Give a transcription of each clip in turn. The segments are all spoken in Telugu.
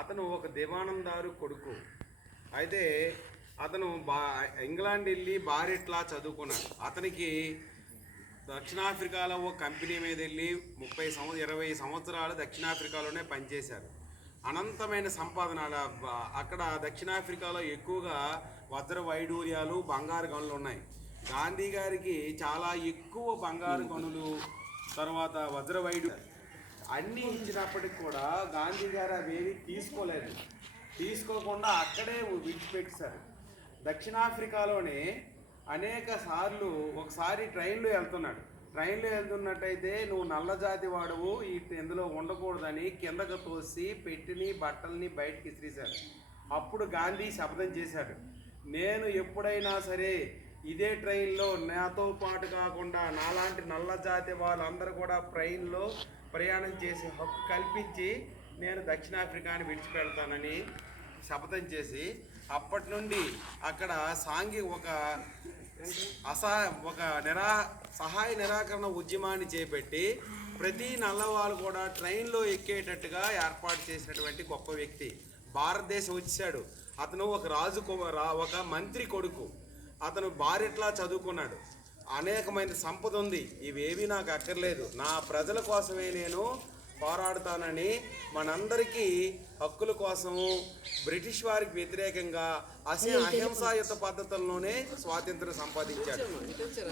అతను ఒక దివానందారు కొడుకు. అయితే అతను ఇంగ్లాండ్ వెళ్ళి బారెట్లా చదువుకున్నాడు. అతనికి దక్షిణాఫ్రికాలో ఒక కంపెనీ మీద వెళ్ళి 20 సంవత్సరాలు దక్షిణాఫ్రికాలోనే పనిచేశారు. అనంతమైన సంపాదన అక్కడ దక్షిణాఫ్రికాలో ఎక్కువగా వజ్ర వైడూర్యాలు బంగారు గనులు ఉన్నాయి. గాంధీ గారికి చాలా ఎక్కువ బంగారు గనులు, తర్వాత వజ్ర వైడూర్యాలు అన్నీ ఇచ్చినప్పటికి కూడా గాంధీ గారు అవేవి తీసుకోకుండా అక్కడే విడిచిపెట్టారు. దక్షిణాఫ్రికాలోనే అనేక సార్లు ఒకసారి ట్రైన్లో వెళ్తున్నట్టయితే నువ్వు నల్లజాతి వాడవు, ఇందులో ఉండకూడదని కిందకు తోసి పెట్టిని బట్టల్ని బయటికి ఇసిరేశారు. అప్పుడు గాంధీ శపథం చేశాడు, నేను ఎప్పుడైనా సరే ఇదే ట్రైన్లో నాతో పాటు కాకుండా నాలాంటి నల్లజాతి వాళ్ళందరూ కూడా ట్రైన్లో ప్రయాణం చేసే హక్కు కల్పించి నేను దక్షిణాఫ్రికాని విడిచిపెడతానని శపథం చేసి అప్పటి నుండి అక్కడ సహాయ నిరాకరణ ఉద్యమాన్ని చేపట్టి ప్రతి నల్లవాళ్ళు కూడా ట్రైన్లో ఎక్కేటట్టుగా ఏర్పాటు చేసినటువంటి గొప్ప వ్యక్తి. భారతదేశం వచ్చాడు. అతను ఒక మంత్రి కొడుకు. అతను బారెట్లా చదువుకున్నాడు. అనేకమైన సంపద ఉంది. ఇవేవి నాకు అక్కర్లేదు, నా ప్రజల కోసమే నేను పోరాడుతానని మనందరికీ హక్కుల కోసము బ్రిటిష్ వారికి వ్యతిరేకంగా అహింసాయుత పద్ధతుల్లోనే స్వాతంత్రం సంపాదించాడు.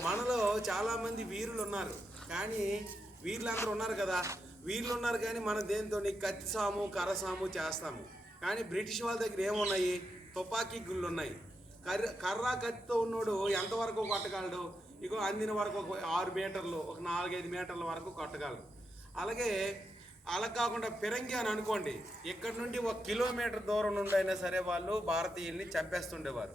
మనలో చాలామంది వీరులు ఉన్నారు, కానీ వీళ్ళందరూ ఉన్నారు కదా, కానీ మనం దేంతో కత్తి సాము కర్రసాము చేస్తాము. కానీ బ్రిటిష్ వాళ్ళ దగ్గర ఏమున్నాయి? తుపాకీ గుళ్ళు ఉన్నాయి. కర్ర కత్తితో ఉన్నోడు ఎంతవరకు కొట్టగలడు? ఇగో అందిన వరకు ఒక 6 మీటర్లు, ఒక 4-5 మీటర్ల వరకు కొట్టగలడు. అలా కాకుండా ఫిరంగి అని అనుకోండి, ఇక్కడ నుండి 1 కిలోమీటర్ దూరం నుండి అయినా సరే వాళ్ళు భారతీయుల్ని చంపేస్తుండేవారు.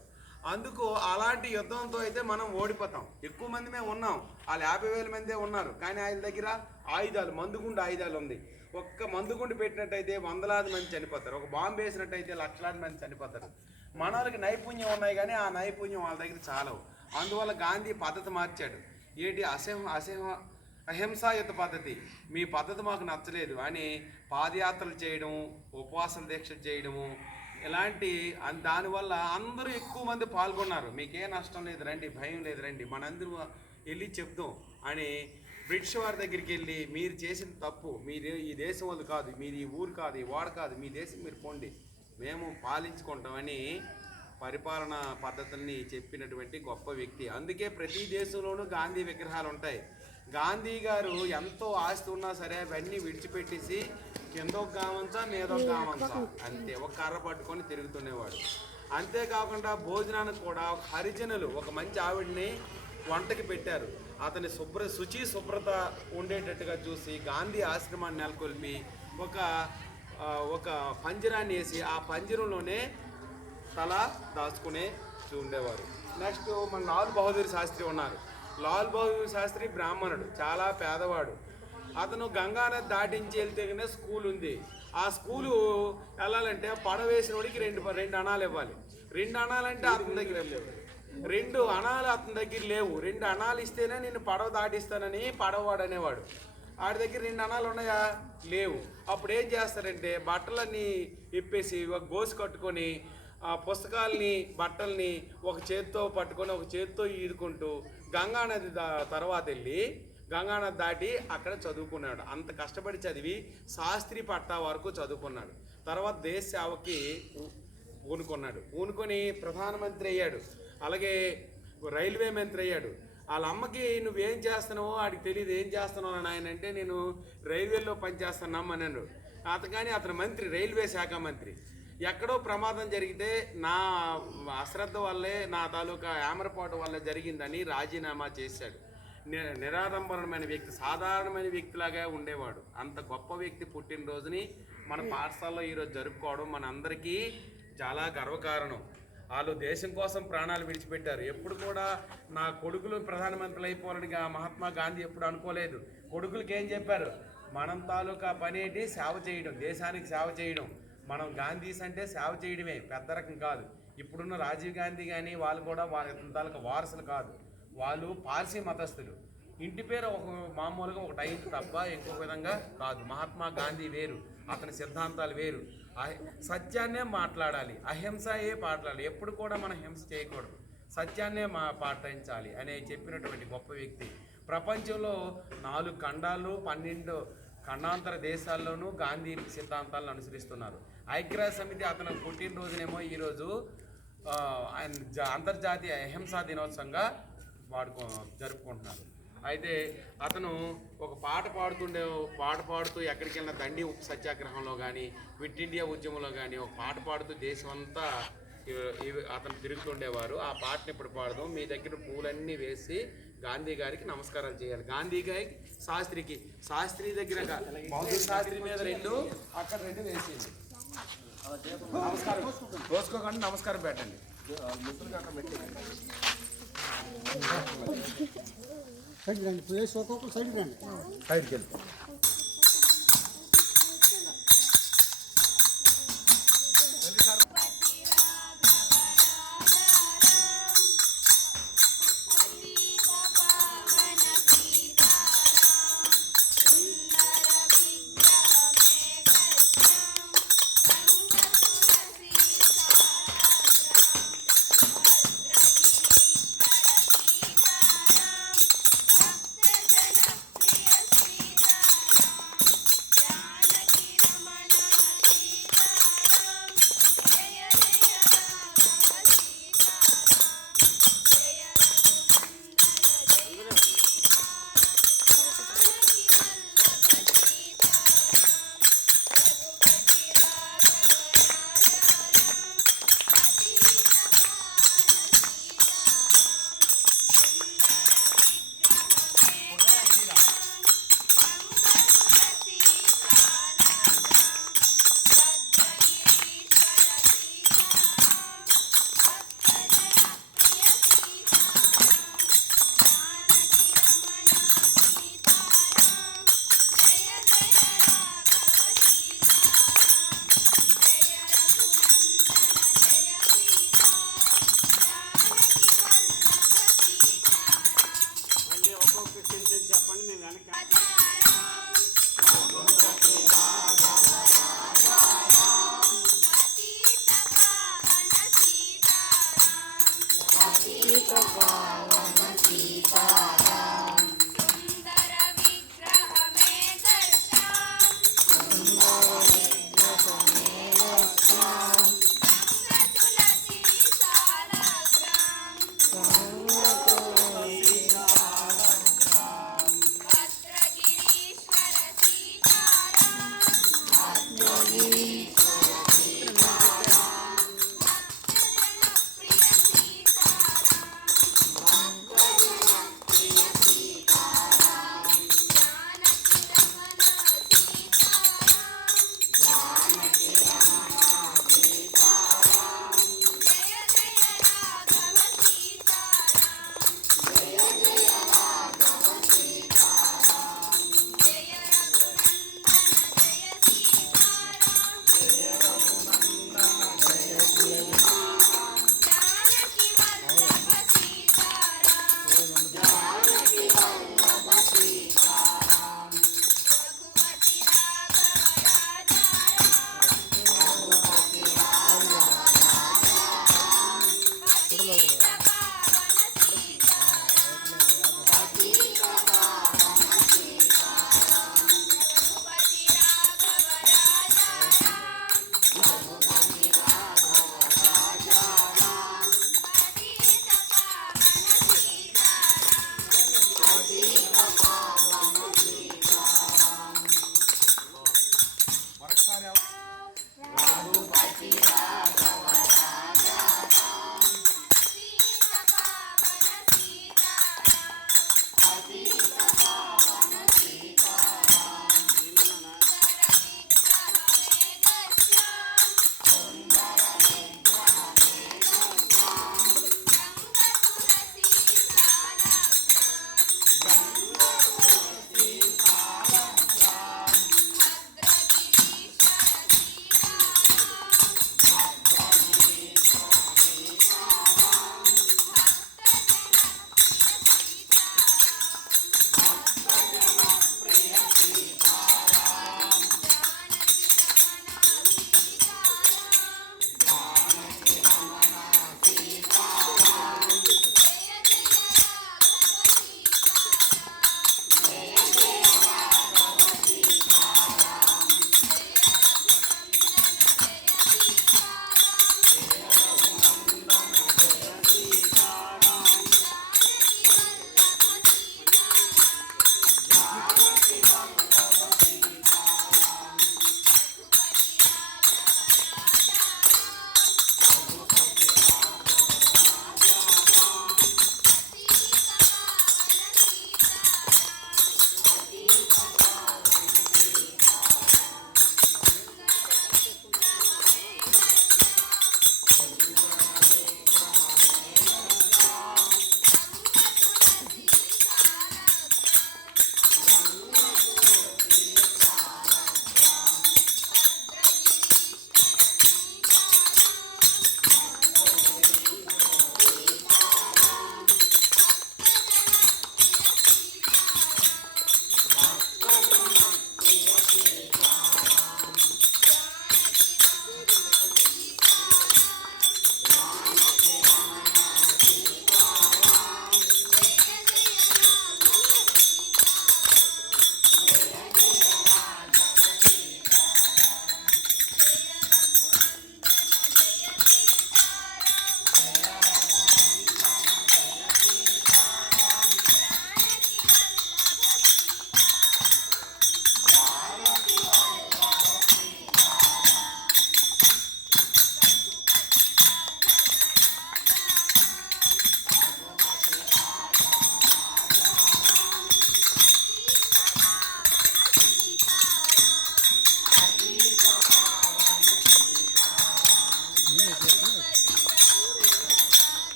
అందుకు అలాంటి యుద్ధంతో అయితే మనం ఓడిపోతాం. ఎక్కువ మంది మేము ఉన్నాం, వాళ్ళు 50,000 మందే ఉన్నారు, కానీ ఆయన దగ్గర ఆయుధాలు, మందుగుండు ఆయుధాలు ఉంది. ఒక్క మందుగుండు పెట్టినట్టయితే 100,000 మంది చనిపోతారు, ఒక బాంబు వేసినట్టయితే 1,00,000 మంది చనిపోతారు. మన వాళ్ళకి నైపుణ్యం ఉన్నాయి, కానీ ఆ నైపుణ్యం వాళ్ళ దగ్గర చాలవు. అందువల్ల గాంధీ పద్ధతి మార్చాడు. ఏంటి? అహింసాయుత పద్ధతి. మీ పద్ధతి మాకు నచ్చలేదు అని పాదయాత్రలు చేయడం, ఉపవాసాల దీక్షలు చేయడము, ఇలాంటి దానివల్ల అందరూ ఎక్కువ మంది పాల్గొన్నారు. మీకే నష్టం లేదు రండి, భయం లేదు రండి, మనందరూ వెళ్ళి చెప్దాం అని బ్రిటిష్ వారి దగ్గరికి వెళ్ళి, మీరు చేసిన తప్పు, మీరు ఈ దేశం వాళ్ళు కాదు, మీరు ఈ ఊరు కాదు, ఈ వాడు కాదు, మీ దేశం మీరు పోండి, మేము పాలించుకుంటామని పరిపాలన పద్ధతుల్ని చెప్పినటువంటి గొప్ప వ్యక్తి. అందుకే ప్రతి దేశంలోనూ గాంధీ విగ్రహాలు ఉంటాయి. గాంధీ గారు ఎంతో ఆస్తి ఉన్నా సరే అవన్నీ విడిచిపెట్టేసి కిందొక గామంచా మీదొక గామంచా అంతే, ఒక కర్ర పట్టుకొని తిరుగుతుండేవాడు. అంతేకాకుండా భోజనానికి కూడా హరిజనులు ఒక మంచి ఆవిడ్ని వంటకి పెట్టారు. అతని శుభ్రత ఉండేటట్టుగా చూసి గాంధీ ఆశ్రమాన్ని నెలకొల్పి ఒక పంజరాన్ని వేసి ఆ పంజరంలోనే తల దాచుకునే ఉండేవారు. నెక్స్ట్ మన లాల్ బహదూర్ శాస్త్రి ఉన్నారు. లాల్ బహదూర్ శాస్త్రి బ్రాహ్మణుడు, చాలా పేదవాడు. అతను గంగానది దాటించి వెళ్తేనే స్కూల్ ఉంది. ఆ స్కూలు వెళ్ళాలంటే పడవేసినోడికి 2 అణాలు ఇవ్వాలి. 2 అణాలంటే అతని దగ్గర లేవు, 2 అణాలు అతని దగ్గర లేవు. 2 అణాలు ఇస్తేనే నేను పడవ దాటిస్తానని పడవవాడు అనేవాడు. వాడి దగ్గర 2 అణాలు ఉన్నాయా? లేవు. అప్పుడు ఏం చేస్తారంటే బట్టలన్నీ ఇప్పేసి ఒక గోసు కట్టుకొని ఆ పుస్తకాలని బట్టల్ని ఒక చేత్తో పట్టుకొని ఒక చేత్తో ఈదుకుంటూ గంగానది తర్వాత వెళ్ళి గంగానది దాటి అక్కడ చదువుకున్నాడు. అంత కష్టపడి చదివి శాస్త్రి పట్టా వరకు చదువుకున్నాడు. తర్వాత దేశ సేవకి పూనుకొని ప్రధానమంత్రి అయ్యాడు. అలాగే రైల్వే మంత్రి అయ్యాడు. వాళ్ళ అమ్మకి నువ్వేం చేస్తున్నావో వాడికి తెలియదు, ఏం చేస్తున్నావు అని ఆయన అంటే నేను రైల్వేలో పనిచేస్తున్నాం అన్నాడు. కానీ అతను మంత్రి, రైల్వే శాఖ మంత్రి. ఎక్కడో ప్రమాదం జరిగితే నా అశ్రద్ధ వల్లే, నా తాలూకా ఏమరపాటు వల్ల జరిగిందని రాజీనామా చేశాడు. నిరాడంబరమైన వ్యక్తి, సాధారణమైన వ్యక్తిలాగా ఉండేవాడు. అంత గొప్ప వ్యక్తి పుట్టినరోజుని మన పాఠశాలలో ఈరోజు జరుపుకోవడం మన అందరికీ చాలా గర్వకారణం. వాళ్ళు దేశం కోసం ప్రాణాలు విడిచిపెట్టారు. ఎప్పుడు కూడా నా కొడుకులు ప్రధానమంత్రులు అయిపోవాలని మహాత్మా గాంధీ ఎప్పుడు అనుకోలేదు. కొడుకులకి ఏం చెప్పారు? మనం తాలూకా పని ఏంటి? సేవ చేయడం, దేశానికి సేవ చేయడం. మనం గాంధీస్ అంటే సేవ చేయడమే, పెద్ద రకం కాదు. ఇప్పుడున్న రాజీవ్ గాంధీ కానీ వాళ్ళు కూడా వాళ్ళ తాలూకా వారసులు కాదు, వాళ్ళు పార్సీ మతస్థులు. ఇంటి పేరు ఒక మామూలుగా ఒకటి అయింది తప్ప ఇంకొక విధంగా కాదు. మహాత్మా గాంధీ వేరు, అతని సిద్ధాంతాలు వేరు. సత్యాన్నే మాట్లాడాలి, అహింసయే మాట్లాడాలి. ఎప్పుడు కూడా మనం హింస చేయకూడదు, సత్యాన్నే పాటించాలి అనే చెప్పినటువంటి గొప్ప వ్యక్తి. ప్రపంచంలో 4 ఖండాలు 12 ఖండాంతర దేశాల్లోనూ గాంధీ సిద్ధాంతాలను అనుసరిస్తున్నారు. ఐక్యరాజ్య సమితి అతను పుట్టినరోజునేమో ఈరోజు అంతర్జాతీయ అహింసా దినోత్సవంగా జరుపుకుంటున్నారు. అయితే అతను ఒక పాట పాడుతూ ఎక్కడికి వెళ్ళిన దండి ఉప్పు సత్యాగ్రహంలో కానీ క్విట్ ఇండియా ఉద్యమంలో కానీ ఒక పాట పాడుతూ దేశం అంతా అతను తిరుగుతుండేవారు. ఆ పాటను ఇప్పుడు పాడదాం. మీ దగ్గర పూలన్నీ వేసి గాంధీ గారికి నమస్కారాలు చేయాలి. గాంధీ గారికి శాస్త్రి దగ్గర బహదూర్ శాస్త్రి మీద 2 అక్కడ 2 వేసేయండి. నమస్కారం కోసుకోకండి, నమస్కారం పెట్టండి. సైడ్కి రండి, ఒక్కొక్కరు సైడ్కి రండి. సైడ్కి వెళ్ళి